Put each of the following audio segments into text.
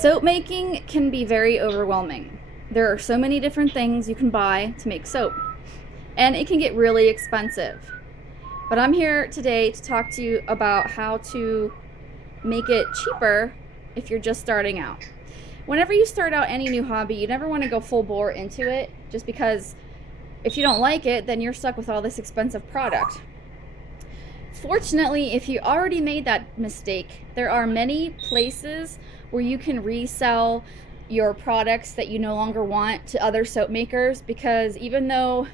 Soap making can be very overwhelming. There are so many different things you can buy to make soap, and it can get really expensive. But I'm here today to talk to you about how to make it cheaper if you're just starting out. Whenever you start out any new hobby, you never want to go full bore into it, just because if you don't like it, then you're stuck with all this expensive product. Fortunately, if you already made that mistake, there are many places where you can resell your products that you no longer want to other soap makers, because even though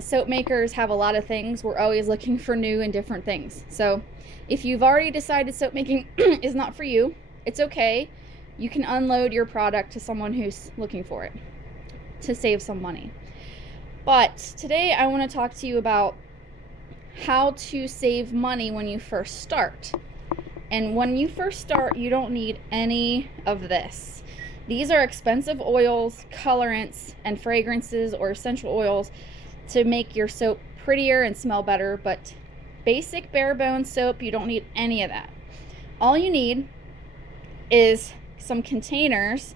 soap makers have a lot of things, we're always looking for new and different things. So if you've already decided soap making is not for you, it's okay. You can unload your product to someone who's looking for it to save some money. But today I want to talk to you about how to save money when you first start. And when you first start, you don't need any of this. These are expensive oils, colorants, and fragrances or essential oils to make your soap prettier and smell better, but basic bare bones soap, you don't need any of that. All you need is some containers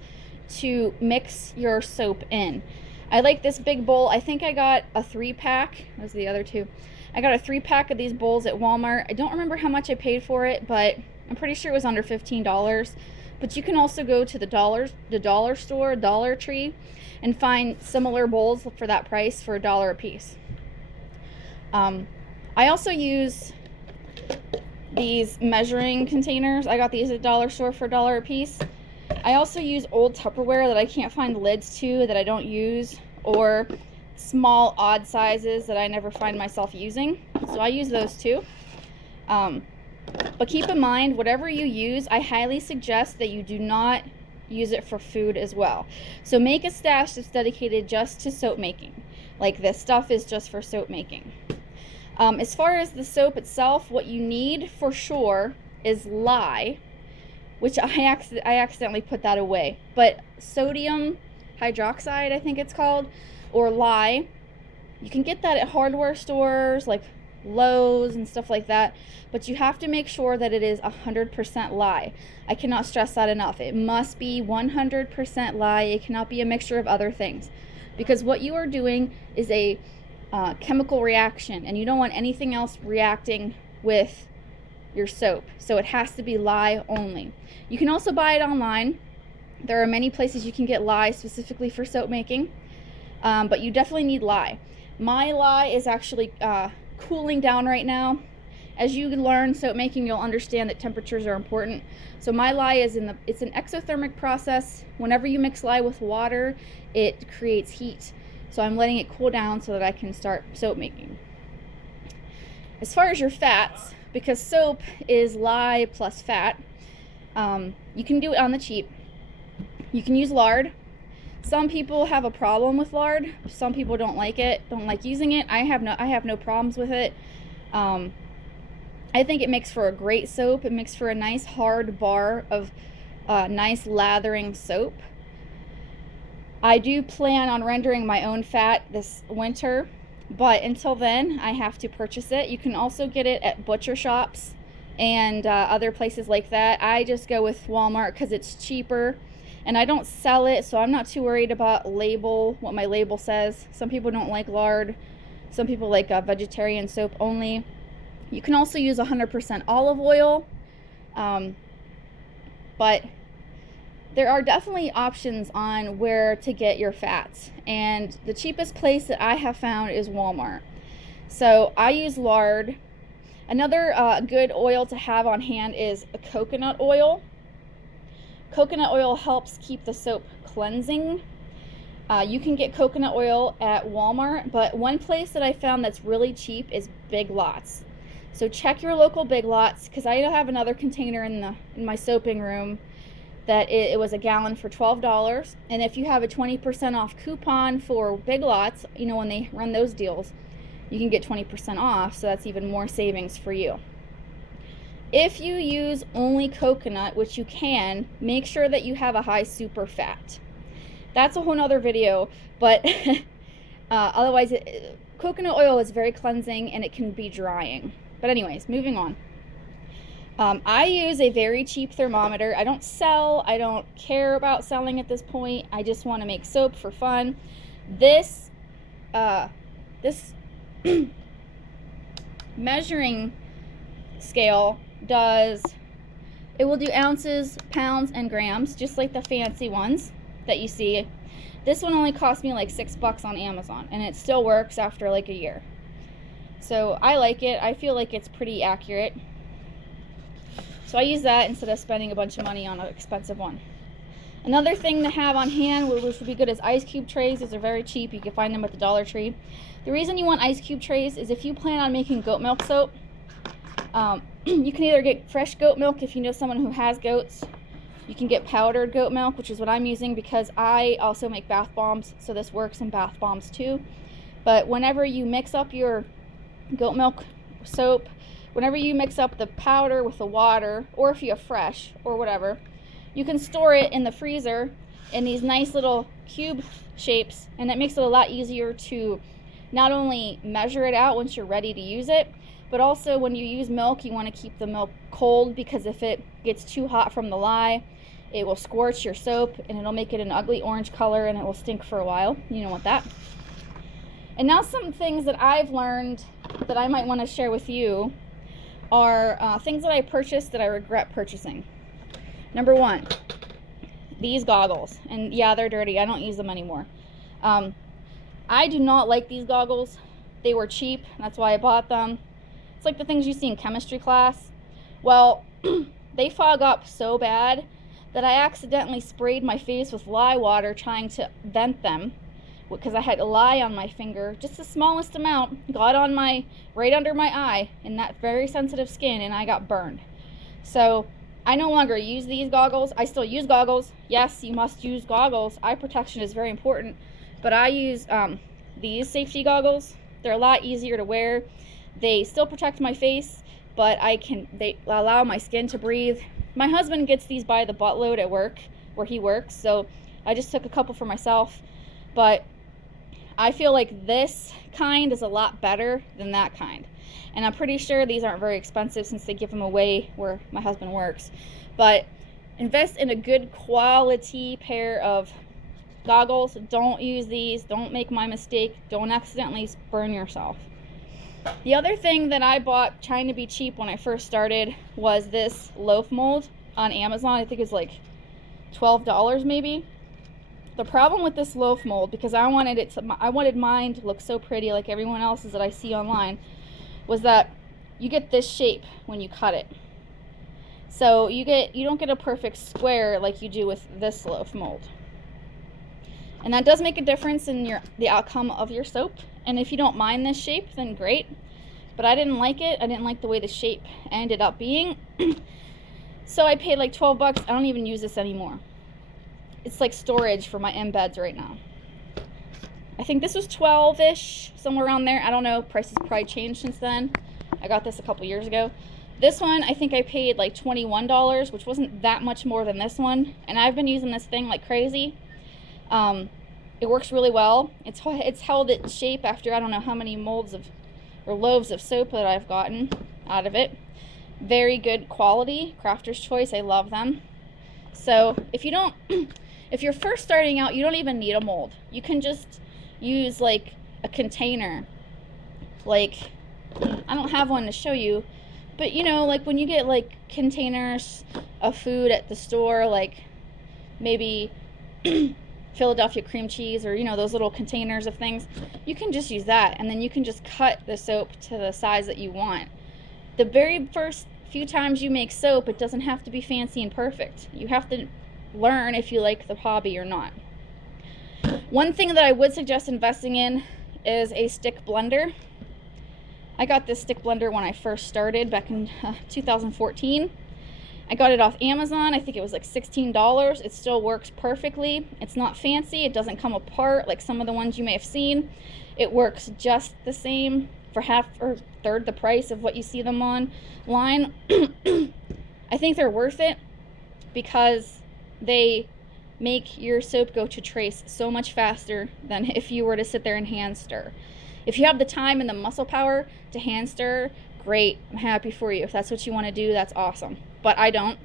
to mix your soap in. I like this big bowl. I think I got a 3-pack. Those are the other two. I got a 3-pack of these bowls at Walmart. I don't remember how much I paid for it, but I'm pretty sure it was under $15. But you can also go to the dollar store, Dollar Tree, and find similar bowls for that price for $1 a piece. I also use these measuring containers. I got these at Dollar Store for $1 a piece. I also use old Tupperware that I can't find the lids to, that I don't use, or small odd sizes that I never find myself using. So I use those too. But keep in mind, whatever you use, I highly suggest that you do not use it for food as well. So make a stash that's dedicated just to soap making. Like this stuff is just for soap making. As far as the soap itself, what you need for sure is lye, which I accidentally put that away. But sodium hydroxide, I think it's called, or lye, you can get that at hardware stores like Lowe's and stuff like that, but you have to make sure that it is 100% lye. I cannot stress that enough. It must be 100% lye. It cannot be a mixture of other things, because what you are doing is a chemical reaction, and you don't want anything else reacting with your soap. So it has to be lye only. You can also buy it online. There are many places you can get lye specifically for soap making, but you definitely need lye. My lye is actually cooling down right now. As you learn soap making, you'll understand that temperatures are important. So my lye is it's an exothermic process. Whenever you mix lye with water, it creates heat. So I'm letting it cool down so that I can start soap making. As far as your fats, because soap is lye plus fat, you can do it on the cheap. You can use lard. Some people have a problem with lard. Some people don't like it, don't like using it. I have no problems with it. I think it makes for a great soap. It makes for a nice hard bar of nice lathering soap. I do plan on rendering my own fat this winter, but until then I have to purchase it. You can also get it at butcher shops and other places like that. I just go with Walmart because it's cheaper, and I don't sell it, so I'm not too worried about what my label says. Some people don't like lard. Some people like vegetarian soap only. You can also use 100% olive oil, but there are definitely options on where to get your fats, and the cheapest place that I have found is Walmart. So I use lard. Another good oil to have on hand is a coconut oil. Coconut oil helps keep the soap cleansing. You can get coconut oil at Walmart, but one place that I found that's really cheap is Big Lots. So check your local Big Lots, because I have another container in my soaping room that it was a gallon for $12, and if you have a 20% off coupon for Big Lots, when they run those deals, you can get 20% off, so that's even more savings for you. If you use only coconut, which you can, make sure that you have a high super fat. That's a whole nother video, but otherwise coconut oil is very cleansing and it can be drying. But anyways, moving on. I use a very cheap thermometer. I don't sell, I don't care about selling at this point. I just want to make soap for fun. This, this measuring scale it will do ounces, pounds, and grams, just like the fancy ones that you see. This one only cost me like $6 on Amazon, and it still works after like a year. So I like it. I feel like it's pretty accurate. So I use that instead of spending a bunch of money on an expensive one. Another thing to have on hand, which would be good, is ice cube trays. These are very cheap. You can find them at the Dollar Tree. The reason you want ice cube trays is if you plan on making goat milk soap, you can either get fresh goat milk if you know someone who has goats. You can get powdered goat milk, which is what I'm using because I also make bath bombs, so this works in bath bombs too. But whenever you mix up your goat milk soap, whenever you mix up the powder with the water, or if you have fresh or whatever, you can store it in the freezer in these nice little cube shapes, and it makes it a lot easier to not only measure it out once you're ready to use it, but also when you use milk, you want to keep the milk cold, because if it gets too hot from the lye, it will scorch your soap and it'll make it an ugly orange color and it will stink for a while. You don't want that. And now some things that I've learned that I might want to share with you are things that I purchased that I regret purchasing. Number one, these goggles. And yeah, they're dirty. I don't use them anymore. I do not like these goggles. They were cheap. That's why I bought them. It's like the things you see in chemistry class. Well, they fog up so bad that I accidentally sprayed my face with lye water trying to vent them, because I had a lye on my finger, just the smallest amount, got on right under my eye in that very sensitive skin, and I got burned. So I no longer use these goggles. I still use goggles. Yes, you must use goggles. Eye protection is very important, but I use these safety goggles. They're a lot easier to wear. They still protect my face, but they allow my skin to breathe. My husband gets these by the buttload at work, where he works, so I just took a couple for myself. But I feel like this kind is a lot better than that kind. And I'm pretty sure these aren't very expensive since they give them away where my husband works. But invest in a good quality pair of goggles. Don't use these. Don't make my mistake. Don't accidentally burn yourself. The other thing that I bought trying to be cheap when I first started was this loaf mold on Amazon. I think it's like $12 maybe. The problem with this loaf mold, because I wanted mine to look so pretty like everyone else's that I see online, was that you get this shape when you cut it. So you don't get a perfect square like you do with this loaf mold. And that does make a difference in the outcome of your soap. And if you don't mind this shape, then great. But I didn't like it. I didn't like the way the shape ended up being. So I paid like $12. I don't even use this anymore. It's like storage for my embeds right now. I think this was 12-ish, somewhere around there. I don't know. Prices probably changed since then. I got this a couple years ago. This one, I think I paid like $21, which wasn't that much more than this one. And I've been using this thing like crazy. It works really well. It's held its shape after I don't know how many molds or loaves of soap that I've gotten out of it. Very good quality. Crafter's Choice. I love them. So if you're first starting out, you don't even need a mold. You can just use like a container. Like, I don't have one to show you, but you know, like when you get like containers of food at the store, like maybe Philadelphia cream cheese, or you know, those little containers of things, you can just use that, and then you can just cut the soap to the size that you want. The very first few times you make soap, it doesn't have to be fancy and perfect. You have to learn if you like the hobby or not. One thing that I would suggest investing in is a stick blender. I got this stick blender when I first started back in 2014. I got it off Amazon. I think it was like $16. It still works perfectly. It's not fancy. It doesn't come apart like some of the ones you may have seen. It works just the same for half or third the price of what you see them online. I think they're worth it because they make your soap go to trace so much faster than if you were to sit there and hand stir. If you have the time and the muscle power to hand stir, great. I'm happy for you. If that's what you want to do, that's awesome. But I don't.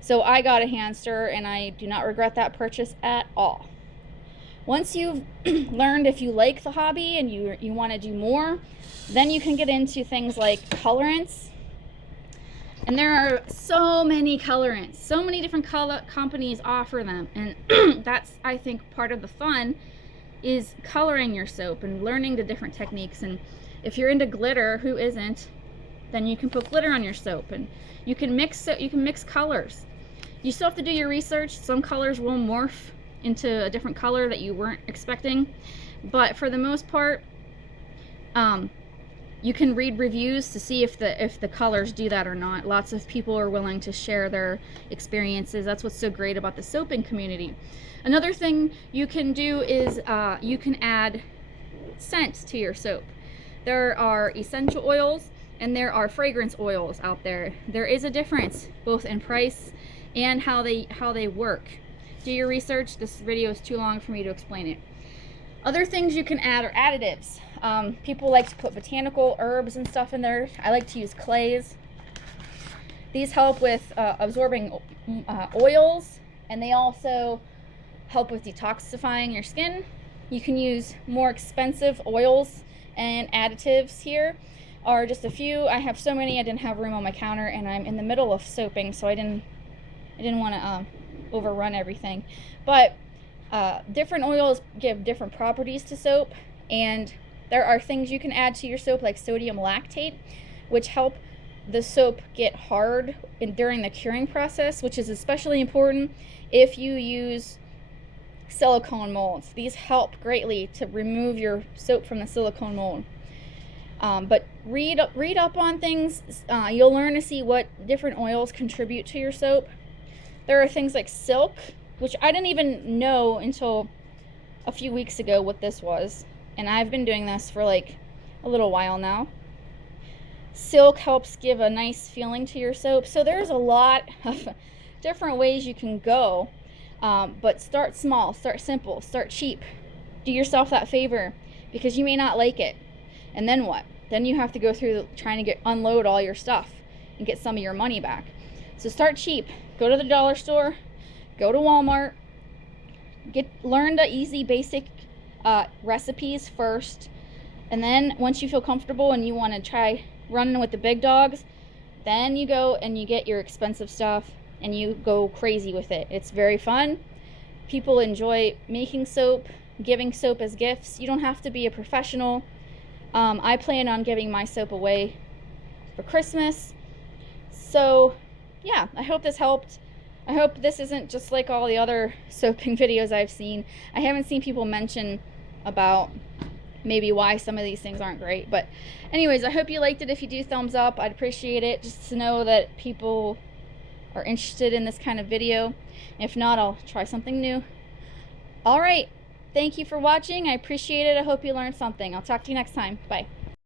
So I got a hand stirrer, and I do not regret that purchase at all. Once you've learned if you like the hobby and you want to do more, then you can get into things like colorants. And there are so many colorants. So many different companies offer them. And that's, I think, part of the fun is coloring your soap and learning the different techniques. And if you're into glitter, who isn't, then you can put glitter on your soap, and you can mix colors. You still have to do your research. Some colors will morph into a different color that you weren't expecting, but for the most part, you can read reviews to see if the colors do that or not. Lots of people are willing to share their experiences. That's what's so great about the soaping community. Another thing you can do is you can add scents to your soap. There are essential oils and there are fragrance oils out there. There is a difference both in price and how they work. Do your research. This video is too long for me to explain it. Other things you can add are additives. People like to put botanical herbs and stuff in there. I like to use clays. These help with absorbing oils, and they also help with detoxifying your skin. You can use more expensive oils, and additives here are just a few. I have so many, I didn't have room on my counter, and I'm in the middle of soaping, so I didn't want to overrun everything. But different oils give different properties to soap, and there are things you can add to your soap like sodium lactate, which help the soap get hard during the curing process, which is especially important if you use silicone molds. These help greatly to remove your soap from the silicone mold. But read up on things. You'll learn to see what different oils contribute to your soap. There are things like silk, which I didn't even know until a few weeks ago what this was, and I've been doing this for like a little while now. Silk helps give a nice feeling to your soap. So there's a lot of different ways you can go, but start small, start simple, start cheap. Do yourself that favor, because you may not like it, and then what? Then you have to go through trying to unload all your stuff and get some of your money back. So start cheap. Go to the dollar store, go to Walmart, learn the easy basic recipes first, and then once you feel comfortable and you want to try running with the big dogs, then you go and you get your expensive stuff and you go crazy with it. It's very fun. People enjoy making soap, giving soap as gifts. You don't have to be a professional. I plan on giving my soap away for Christmas. So yeah, I hope this helped. I hope this isn't just like all the other soaping videos I've seen. I haven't seen people mention about maybe why some of these things aren't great. But anyways, I hope you liked it. If you do, thumbs up. I'd appreciate it, just to know that people are interested in this kind of video. If not, I'll try something new. All right. Thank you for watching. I appreciate it. I hope you learned something. I'll talk to you next time. Bye.